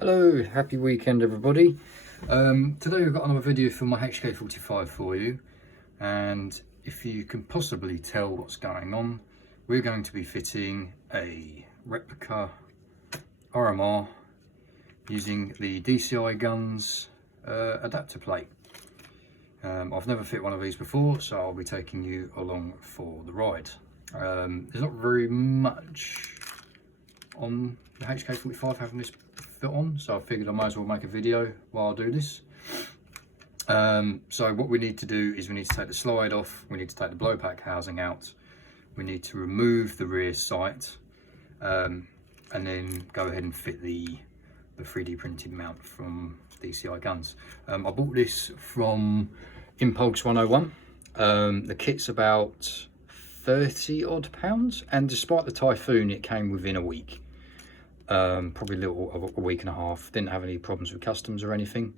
Hello, happy weekend everybody. Today we've got another video for my HK45 for you, and if you can possibly tell what's going on, we're going to be fitting a replica RMR using the DCI guns adapter plate. I've never fit one of these before, so I'll be taking you along for the ride. There's not very much on the HK45 having this fit on, so I figured I might as well make a video while I do this. So what we need to do is we need to take the slide off, we need to take the blowback housing out, we need to remove the rear sight, and then go ahead and fit the 3D printed mount from DCI guns. I bought this from Impulse 101. The kit's about 30 odd pounds, and despite the typhoon it came within a week. Probably a little of a week and a half. Didn't have any problems with customs or anything.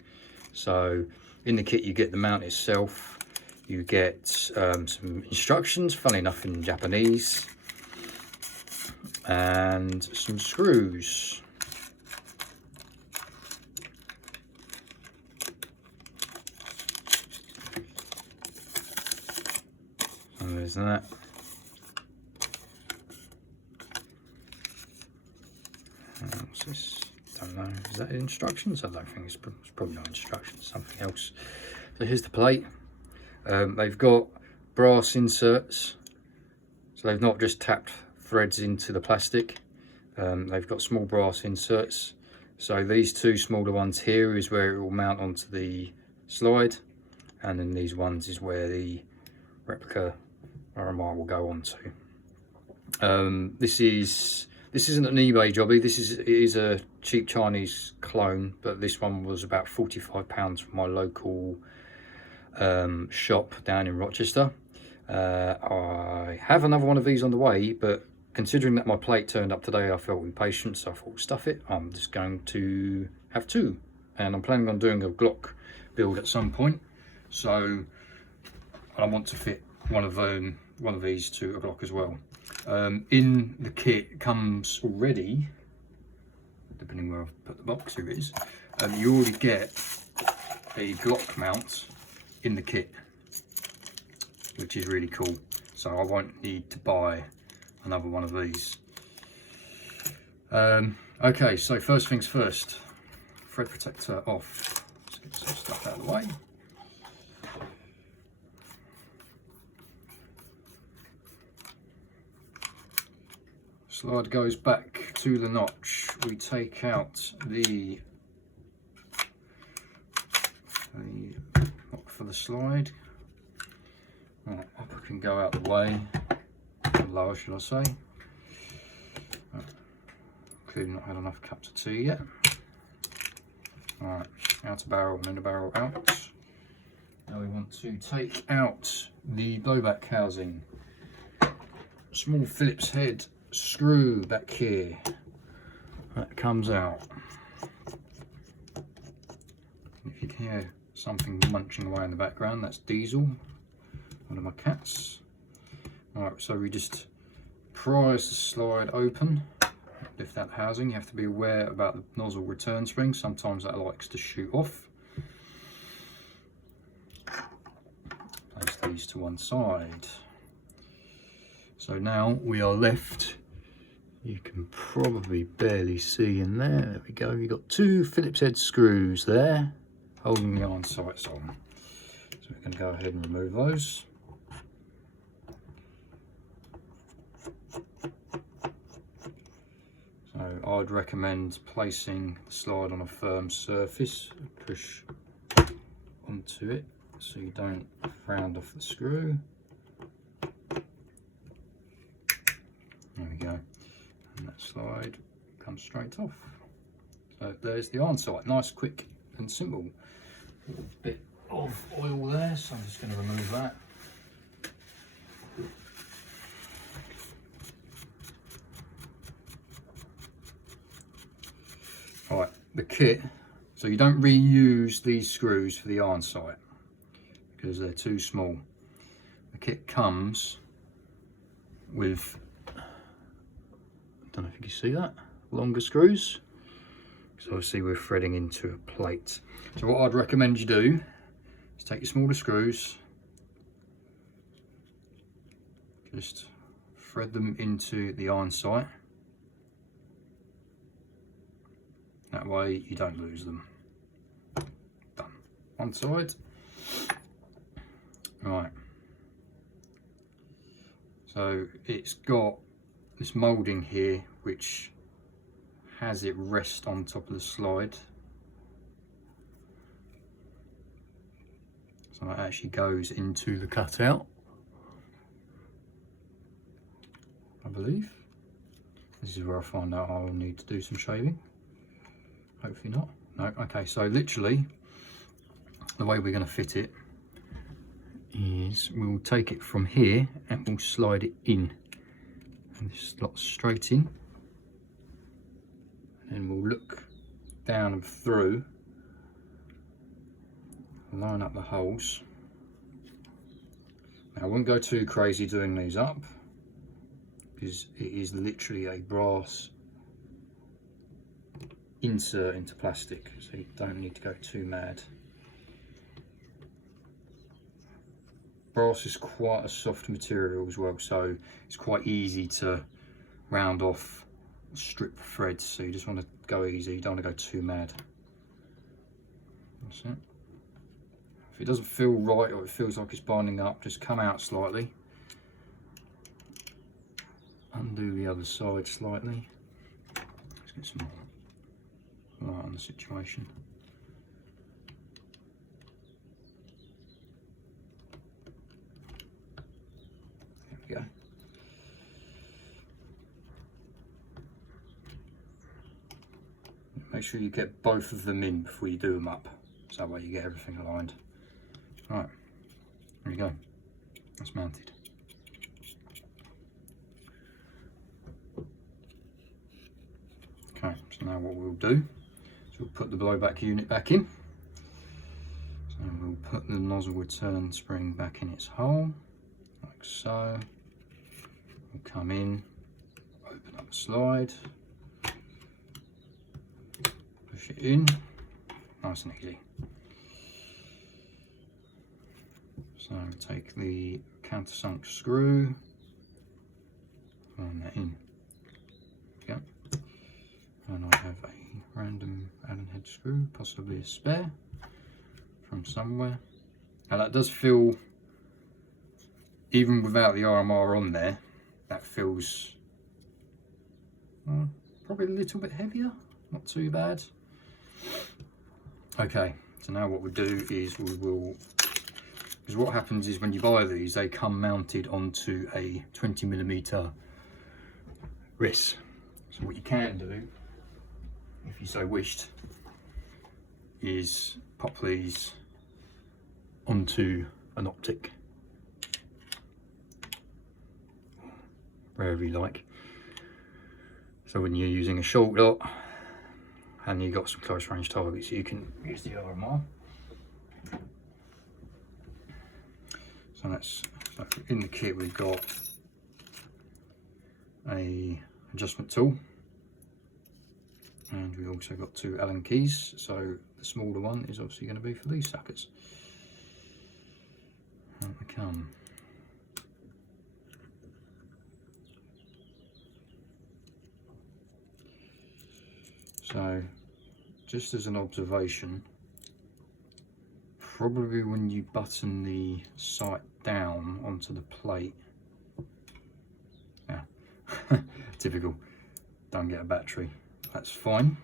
So in the kit you get the mount itself, you get some instructions, funny enough in Japanese, and some screws. So there's that. What's this? Don't know. Is that instructions? I don't think it's probably not instructions. Something else. So here's the plate. They've got brass inserts, so they've not just tapped threads into the plastic. They've got small brass inserts. So these two smaller ones here is where it will mount onto the slide, and then these ones is where the replica RMR will go onto. This isn't an eBay jobby. It is a cheap Chinese clone, but this one was about £45 from my local shop down in Rochester. I have another one of these on the way, but considering that my plate turned up today, I felt impatient, so I thought, stuff it. I'm just going to have two, and I'm planning on doing a Glock build at some point. So I want to fit one of these to a Glock as well. In the kit comes already, depending where I've put the box, here it is, you already get a Glock mount in the kit, which is really cool, so I won't need to buy another one of these. Okay, so first things first, thread protector off. Let's get some stuff out of the way. Slide goes back to the notch. We take out the lock for the slide. Right, upper can go out the way, or lower should I say. Clearly not had enough cups of tea yet. Alright, outer barrel and inner barrel out. Now we want to take out the blowback housing. Small Phillips head screw back here, that comes out. If you can hear something munching away in the background, that's Diesel, one of my cats. Alright, so we just prise the slide open, lift that housing. You have to be aware about the nozzle return spring, sometimes that likes to shoot off. Place these to one side. So now we are left, you can probably barely see in there we go, you've got two Phillips head screws there holding the iron sights on. So we can go ahead and remove those. So I'd recommend placing the slide on a firm surface, push onto it so you don't round off the screw. There we go, and that slide comes straight off. So there's the iron sight, nice, quick and simple. A little bit of oil there, so I'm just going to remove that. Alright, the kit, so you don't reuse these screws for the iron sight because they're too small. The kit comes with, I don't know if you can see that, longer screws. because obviously we're threading into a plate. So what I'd recommend you do is take your smaller screws, just thread them into the iron sight. That way you don't lose them. Done. One side. Right. So it's got this moulding here which has it rest on top of the slide. So that actually goes into the cutout, I believe. This is where I find out I'll need to do some shaving. Hopefully not. No, okay, so literally the way we're going to fit it is we'll take it from here and we'll slide it in, and this slots straight in, and we'll look down and through, line up the holes. Now I wouldn't go too crazy doing these up because it is literally a brass insert into plastic, so you don't need to go too mad. Brass is quite a soft material as well, so it's quite easy to round off strip threads, so you just want to go easy, you don't want to go too mad. That's it. If it doesn't feel right or it feels like it's binding up, just come out slightly, undo the other side slightly. Let's get some more light on the situation. There we go. Make sure you get both of them in before you do them up, so that way you get everything aligned. Right, there you go. That's mounted. Okay, so now what we'll do is we'll put the blowback unit back in. So we'll put the nozzle return spring back in its hole, like so. We'll come in, open up the slide, push it in, nice and easy. So take the countersunk screw, line that in. Okay. And I have a random Allen head screw, possibly a spare from somewhere. Now that does feel, even without the RMR on there, that feels probably a little bit heavier, not too bad. Okay, so now what we'll do is we will, because what happens is when you buy these, they come mounted onto a 20mm wrist. So what you can do, if you so wished, is pop these onto an optic, wherever you like. So when you're using a short dot and you've got some close range targets, you can use the RMR. So that's, so in the kit we've got a adjustment tool, and we also got 2 Allen keys, so the smaller one is obviously going to be for these suckers. Out they come. So just as an observation, probably when you button the sight down onto the plate, yeah, typical, don't get a battery. That's fine,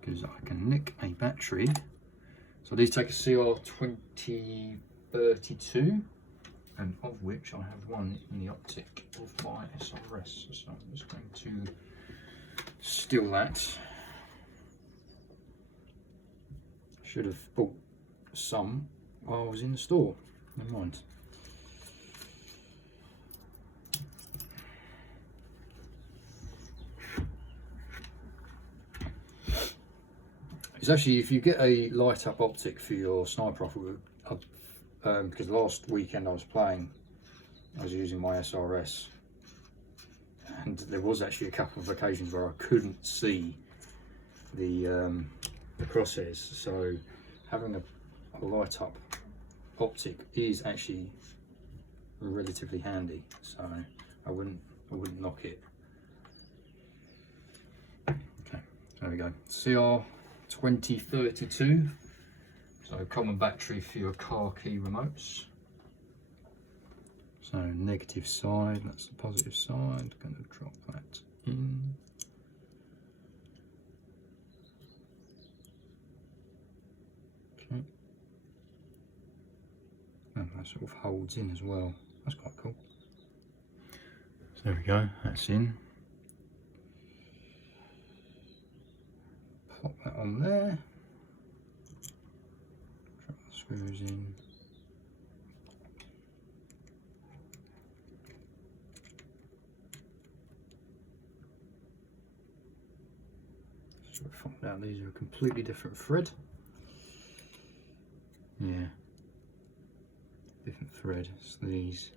because I can nick a battery. So these take a CR2032, and of which I have one in the optic of my SRS. So I'm just going to steal that. Should have bought some while I was in the store. Never mind. It's actually, if you get a light up optic for your sniper rifle, because last weekend I was using my SRS, and there was actually a couple of occasions where I couldn't see the crosshairs. So having a light up optic is actually relatively handy. So I wouldn't knock it. Okay, there we go. CR2032. So common battery for your car key remotes. So negative side, that's the positive side. Going to drop that in. Okay. And that sort of holds in as well. That's quite cool. So there we go, that's in. Pop that on there. Drop the screws in. So find out these are a completely different thread. Yeah, different thread. It's these.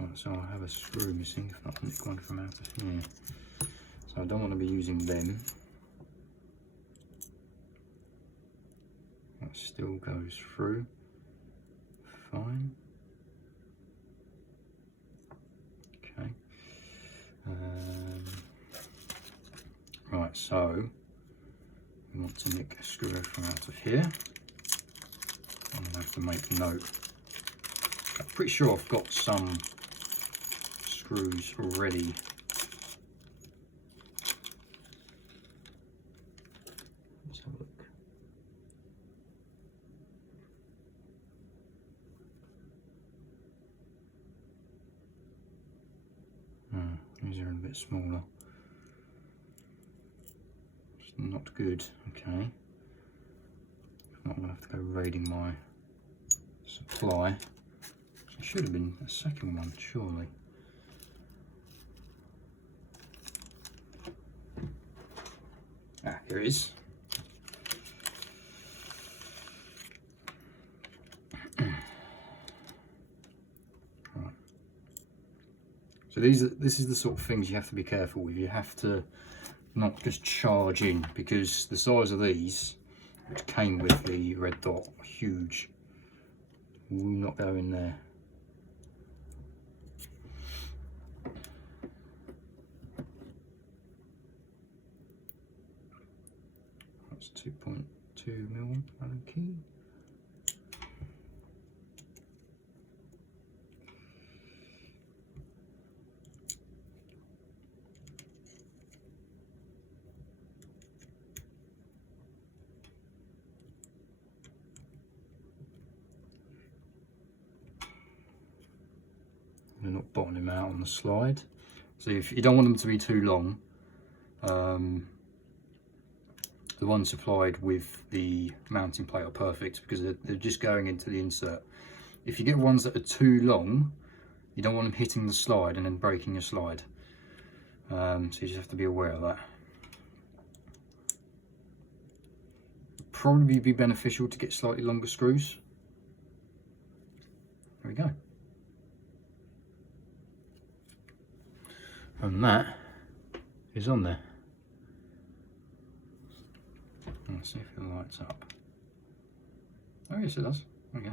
Right, so I have a screw missing, if not nick one from out of here. So I don't want to be using them. That still goes through. Fine. Okay. Right, so we want to nick a screw from out of here. I'm going to have to make note. I'm pretty sure I've got some screws already. Let's have a look. These are a bit smaller. It's not good. Okay. I'm going to have to go raiding my supply. There should have been a second one, surely. Ah, here it is. Right. So this is the sort of things you have to be careful with. You have to not just charge in, because the size of these, which came with the red dot, huge, will not go in there. That's 2.2mm Allen key. They're not bottoming them out on the slide. So if you don't want them to be too long, the ones supplied with the mounting plate are perfect, because they're just going into the insert. If you get ones that are too long, you don't want them hitting the slide and then breaking your slide. So you just have to be aware of that. Probably be beneficial to get slightly longer screws. There we go. And that is on there. Let's see if it lights up. Oh yes, it does. Okay.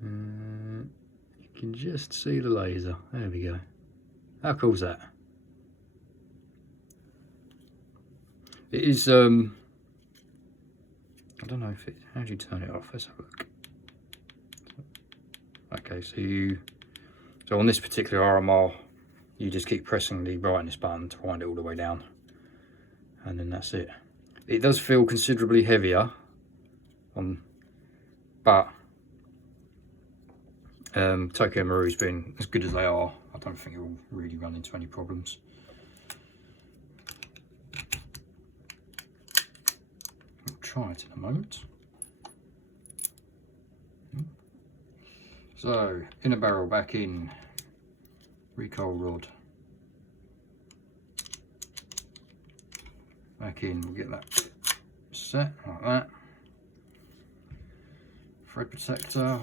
You can just see the laser. There we go. How cool is that? It is. I don't know if it. How do you turn it off? Let's have a look. Okay, so on this particular RMR, you just keep pressing the brightness button to wind it all the way down, and then that's it. It does feel considerably heavier, but Tokyo Maru's been as good as they are. I don't think it will really run into any problems. We'll try it in a moment. So, inner barrel back in, recoil rod back in, we'll get that set like that. Thread protector,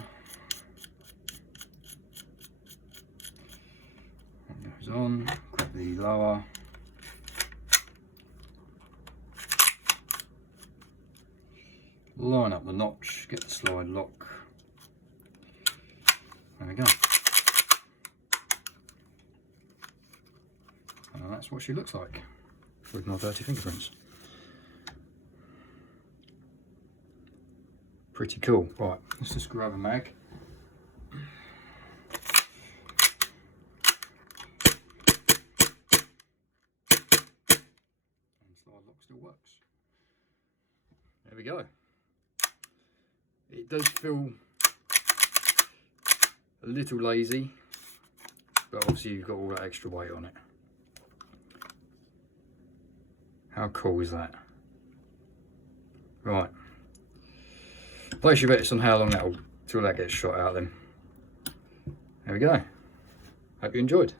that goes on, grab the lower. Line up the notch, get the slide lock. There we go. And that's what she looks like with my dirty fingerprints. Pretty cool. Right, let's just grab a mag. And slide lock still works. There we go. It does feel a little lazy, but obviously you've got all that extra weight on it. How cool is that? Right. Place your bets on how long till that gets shot out then. There we go. Hope you enjoyed.